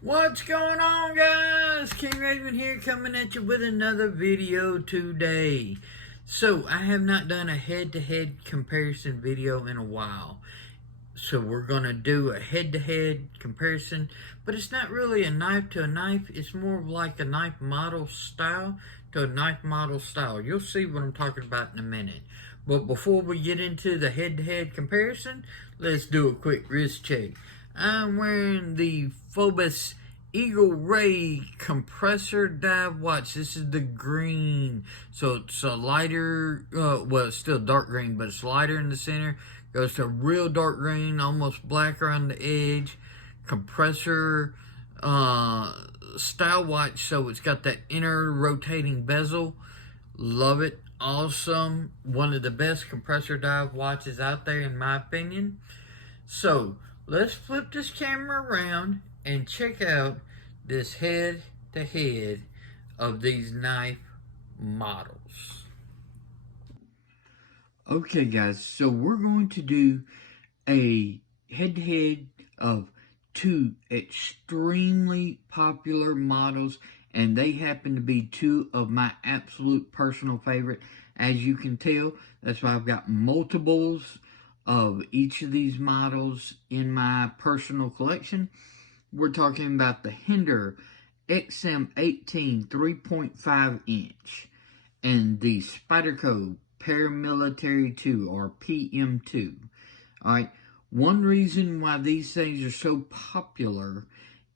What's going on, guys? King Raven here, coming at you with another video today. So I have not done a head-to-head comparison video in a while, so we're gonna do a head-to-head comparison, but it's not really a knife to a knife. It's more like a knife model style to a knife model style. You'll see what I'm talking about in a minute. But before we get into the head-to-head comparison, let's do a quick wrist check. I'm wearing the Phobos Eagle Ray compressor dive watch. This is the green, so it's a lighter, well, it's still dark green, but it's lighter in the center. Goes to real dark green, almost black around the edge. Compressor style watch, so it's got that inner rotating bezel. Love it. Awesome. One of the best compressor dive watches out there, in my opinion. So let's flip this camera around and check out this head-to-head of these knife models. Okay, guys, so we're going to do a head-to-head of two extremely popular models, and they happen to be two of my absolute personal favorite. As you can tell, that's why I've got multiples of each of these models in my personal collection. We're talking about the Hinderer XM-18 3.5 inch and the Spyderco Paramilitary 2 or PM2. Alright, one reason why these things are so popular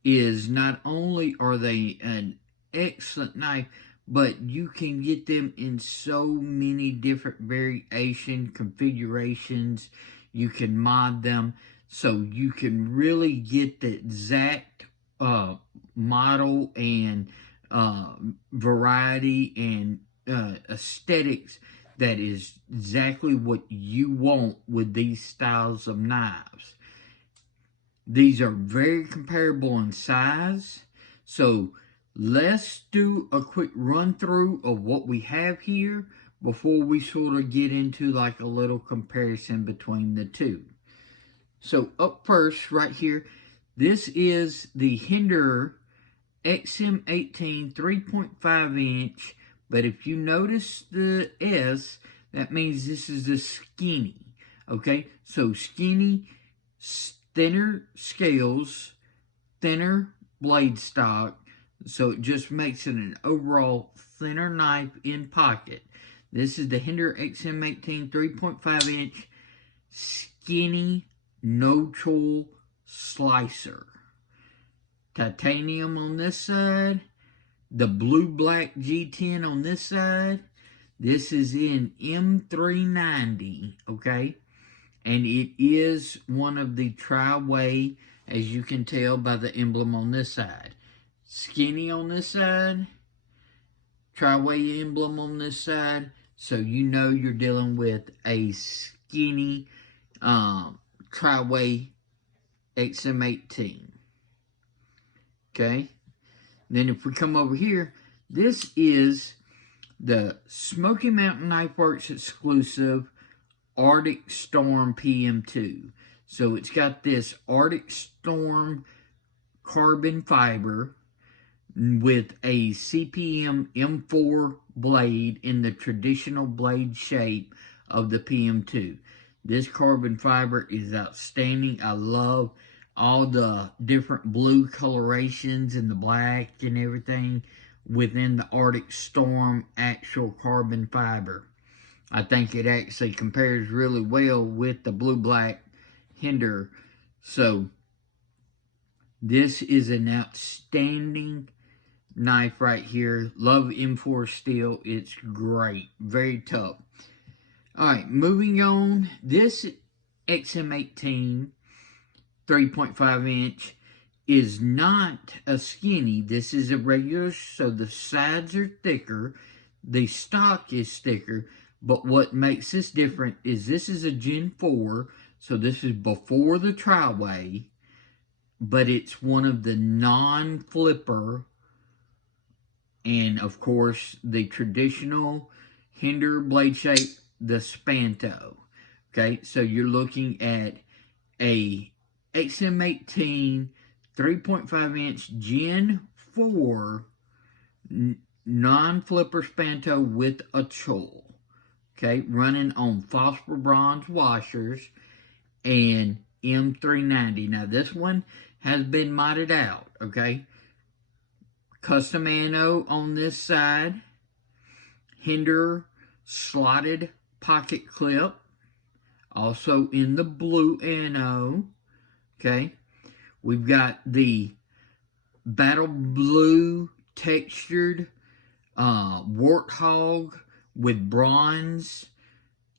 is not only are they an excellent knife, but you can get them in so many different variation configurations. You can mod them, so you can really get the exact model and variety and aesthetics that is exactly what you want with these styles of knives. These are very comparable in size, so let's do a quick run through of what we have here before we sort of get into like a little comparison between the two. So up first, right here, this is the Hinderer XM-18 3.5 inch, but if you notice the S, that means this is the skinny, okay? So skinny, thinner scales, thinner blade stock, so it just makes it an overall thinner knife in pocket. This is the Hinderer XM-18 3.5 inch skinny no-tool slicer. Titanium on this side, the blue-black G10 on this side. This is in M390, okay? And it is one of the tri-way, as you can tell by the emblem on this side. Skinny on this side, tri-way emblem on this side, so you know you're dealing with a skinny tri-way XM-18. Okay, then if we come over here, this is the Smoky Mountain Knife Works exclusive Arctic Storm PM2. So it's got this Arctic Storm carbon fiber with a CPM M4 blade in the traditional blade shape of the PM2. This carbon fiber is outstanding. I love all the different blue colorations and the black and everything within the Arctic Storm actual carbon fiber. I think it actually compares really well with the blue-black Hinderer. So this is an outstanding knife right here. Love M4 steel. It's great. Very tough. Alright, moving on. This XM-18 3.5 inch is not a skinny. This is a regular, so the sides are thicker. The stock is thicker. But what makes this different is this is a Gen 4, so this is before the tri-way, but it's one of the non-flipper, and of course the traditional Hinderer blade shape, the Spanto. Okay, so you're looking at a XM-18 3.5-inch Gen 4 non-flipper Spanto with a choil. Okay, running on phosphor bronze washers and M390. Now this one has been modded out, okay? Custom anno on this side. Hinderer slotted pocket clip. Also in the blue anno, okay? We've got the battle blue textured warthog with bronze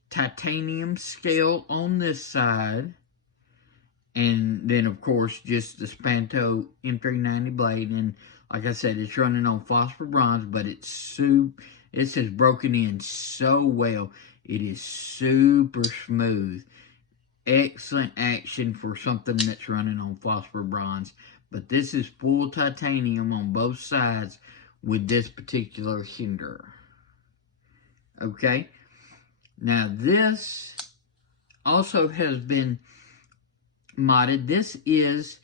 titanium scale on this side. And then, of course, just the Spanto M390 blade. And like I said, it's running on phosphor bronze, but it's has broken in so well. It is super smooth. Excellent action for something that's running on phosphor bronze. But this is full titanium on both sides with this particular Hinderer. Okay? Now, this also has been modded. This is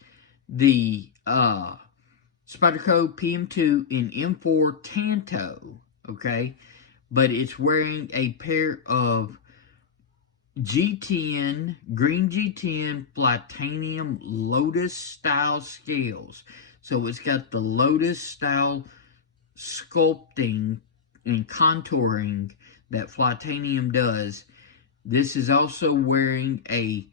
the Spyderco PM2 in M4 Tanto, okay? But it's wearing a pair of G10, green G10 Flytanium Lotus style scales. So it's got the Lotus style sculpting and contouring that Flytanium does. This is also wearing a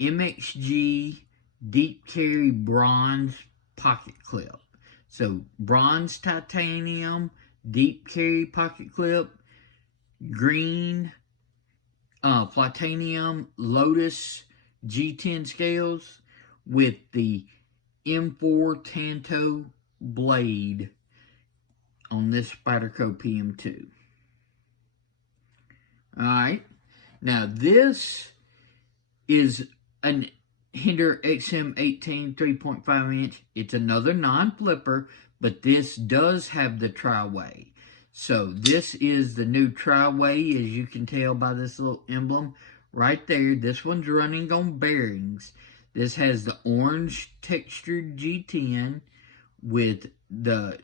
MXG deep carry bronze pocket clip. So bronze titanium deep carry pocket clip, green Flytanium Lotus G10 scales with the M4 Tanto blade on this Spyderco PM2. Alright, now this is an Hinderer XM-18 3.5-inch. It's another non-flipper, but this does have the tri-way. So this is the new tri-way, as you can tell by this little emblem right there. This one's running on bearings. This has the orange textured G10 with the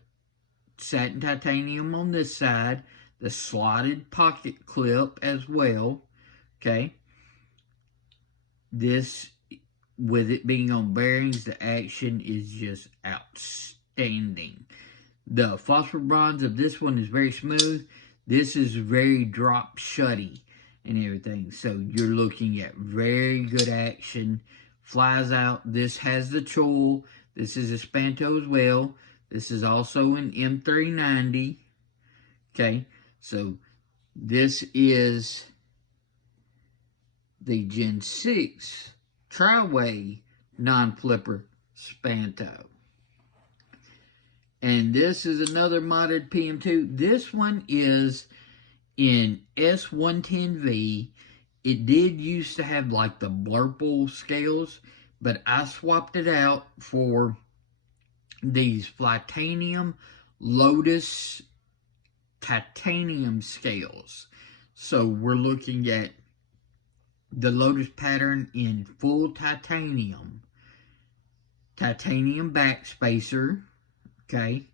satin titanium on this side, the slotted pocket clip as well, okay? This, with it being on bearings, the action is just outstanding. The phosphor bronze of this one is very smooth. This is very drop shutty and everything. So you're looking at very good action. Flies out. This has the choil. This is a Spanto as well. This is also an M390. Okay, so this is the Gen 6 tri-way non-flipper Spanto. And this is another modded PM2. This one is in S110V. It did used to have like the Blurple scales, but I swapped it out for these Flytanium Lotus titanium scales. So we're looking at the Lotus pattern in full titanium backspacer, okay,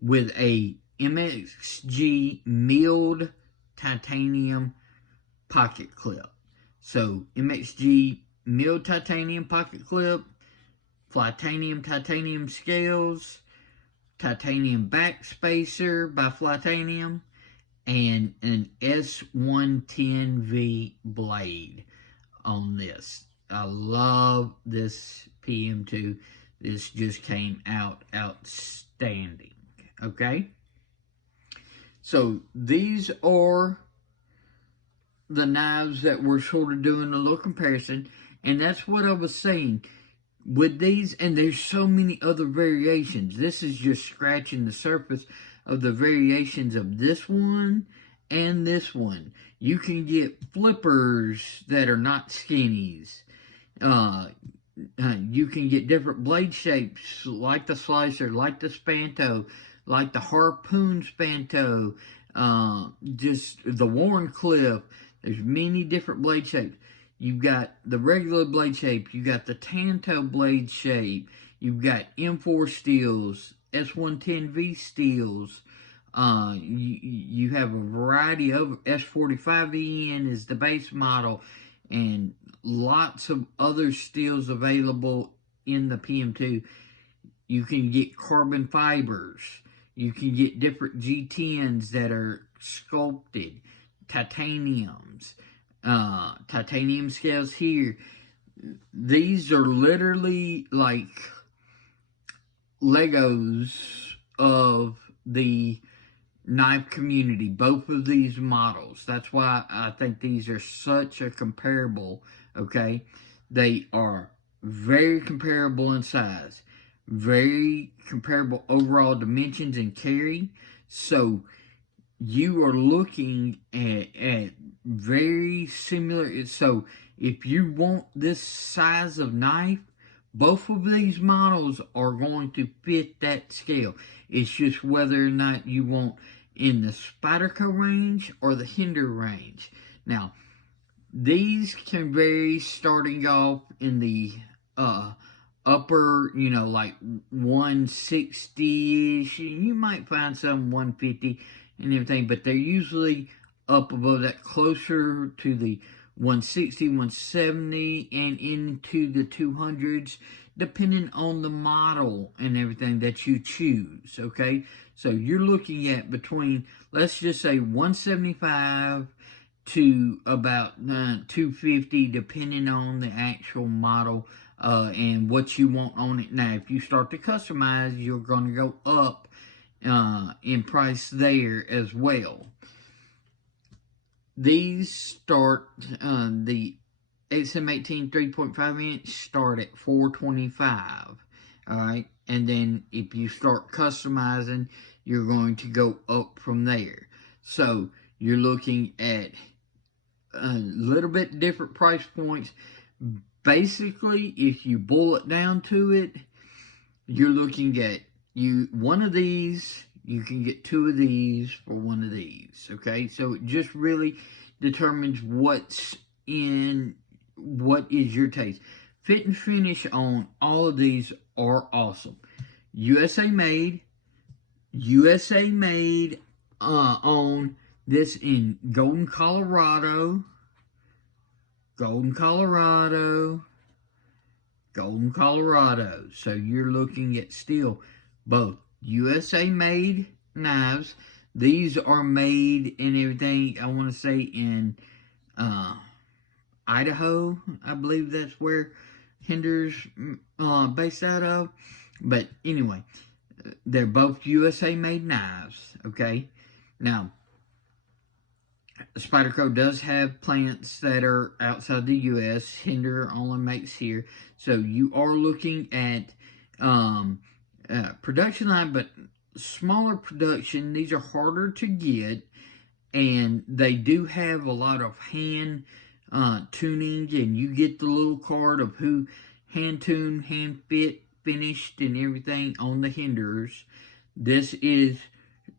with a MXG milled titanium pocket clip. So MXG milled titanium pocket clip, Flytanium titanium scales, titanium backspacer by Flytanium, and an S110V blade on this. I love this PM2. This just came out outstanding. Okay? So these are the knives that we're sort of doing a little comparison. And that's what I was saying. With these, and there's so many other variations. This is just scratching the surface of the variations of this one and this one. You can get flippers that are not skinnies. You can get different blade shapes, like the slicer, like the Spanto, like the harpoon Spanto, just the Warren Cliff. There's many different blade shapes. You've got the regular blade shape. You got the Tanto blade shape. You've got M4 steels, S110V steels. You have a variety of S45EN is the base model, and lots of other steels available in the PM2. You can get carbon fibers. You can get different G10s that are sculpted, titaniums, titanium scales here. These are literally like Legos of the knife community, both of these models. That's why I think these are such a comparable, okay? They are very comparable in size, very comparable overall dimensions and carry. So you are looking at very similar. So if you want this size of knife, both of these models are going to fit that scale. It's just whether or not you want in the Spyderco range or the Hinderer range. Now, these can vary starting off in the upper, like 160-ish. You might find some 150 and everything, but they're usually up above that, closer to the 160, 170, and into the 200s, depending on the model and everything that you choose, okay? So you're looking at between, let's just say 175 to about 250, depending on the actual model and what you want on it. Now, if you start to customize, you're going to go up in price there as well. These start, the XM-18 3.5 inch start at $425, all right? And then if you start customizing, you're going to go up from there. So you're looking at a little bit different price points. Basically, if you boil it down to it, you're looking at one of these, you can get two of these for one of these, okay? So it just really determines what is your taste. Fit and finish on all of these are awesome. USA made on this in Golden, Colorado. So you're looking at still both USA made knives. These are made and everything, I want to say, in Idaho. I believe that's where Hinder's based out of. But anyway, they're both USA made knives, okay? Now, Spyderco does have plants that are outside the U.S. Hinderer only makes here. So you are looking at production line, but smaller production. These are harder to get, and they do have a lot of hand tuning, and you get the little card of who hand tuned, hand fit, finished, and everything on the Hinderers. This is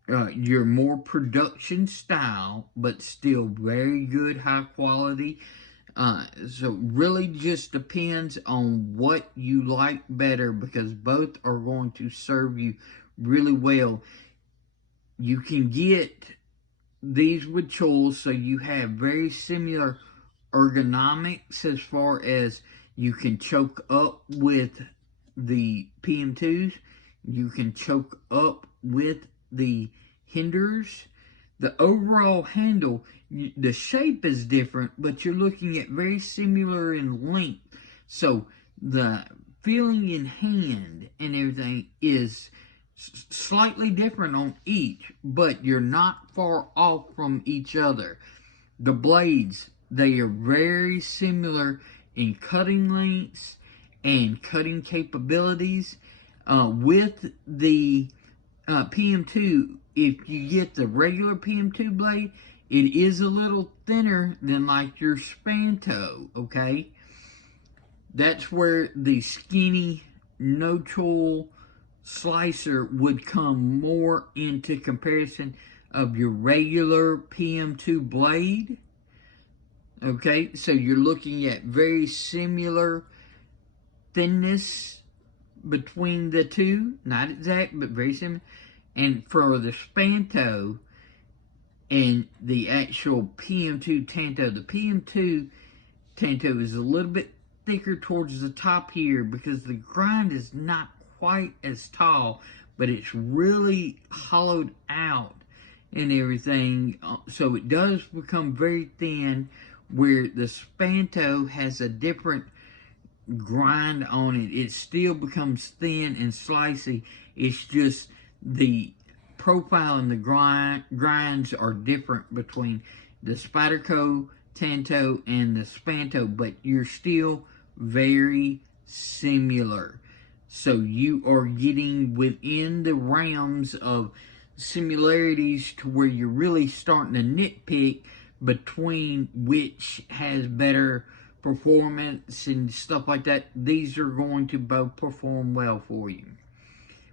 your more production style, but still very good, high quality. So really just depends on what you like better, because both are going to serve you really well. You can get these with tools, so you have very similar ergonomics as far as you can choke up with the PM2s. You can choke up with the Hinderers. The overall handle, the shape is different, but you're looking at very similar in length. So the feeling in hand and everything is slightly different on each, but you're not far off from each other. The blades, they are very similar in cutting lengths and cutting capabilities. With the PM2, if you get the regular PM2 blade, it is a little thinner than like your Spyderco, okay? That's where the skinny, no tool slicer would come more into comparison of your regular PM2 blade. Okay, so you're looking at very similar thinness between the two, not exact, but very similar. And for the Spyderco and the actual PM2 Tanto, the PM2 Tanto is a little bit thicker towards the top here because the grind is not quite as tall, but it's really hollowed out and everything, so it does become very thin, where the Spyderco has a different grind on it. It still becomes thin and slicey. It's just the profile and the grinds are different between the Spyderco Tanto and the Spyderco, but you're still very similar. So you are getting within the realms of similarities to where you're really starting to nitpick between which has better performance and stuff like that. These are going to both perform well for you.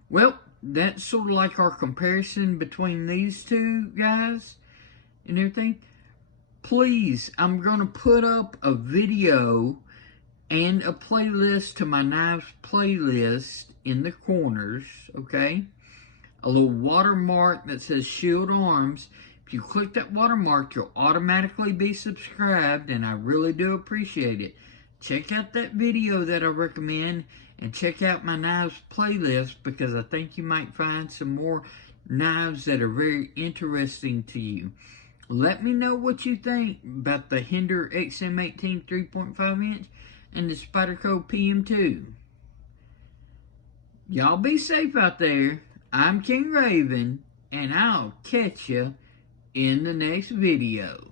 Well, that's sort of like our comparison between these two guys and everything. Please, I'm going to put up a video and a playlist to my knives playlist in the corners, okay? A little watermark that says Shield Arms. If you click that watermark, you'll automatically be subscribed, and I really do appreciate it. Check out that video that I recommend, and check out my knives playlist, because I think you might find some more knives that are very interesting to you. Let me know what you think about the Hinderer XM-18 3.5 inch and the Spyderco PM2. Y'all be safe out there. I'm King Raven, and I'll catch you in the next video.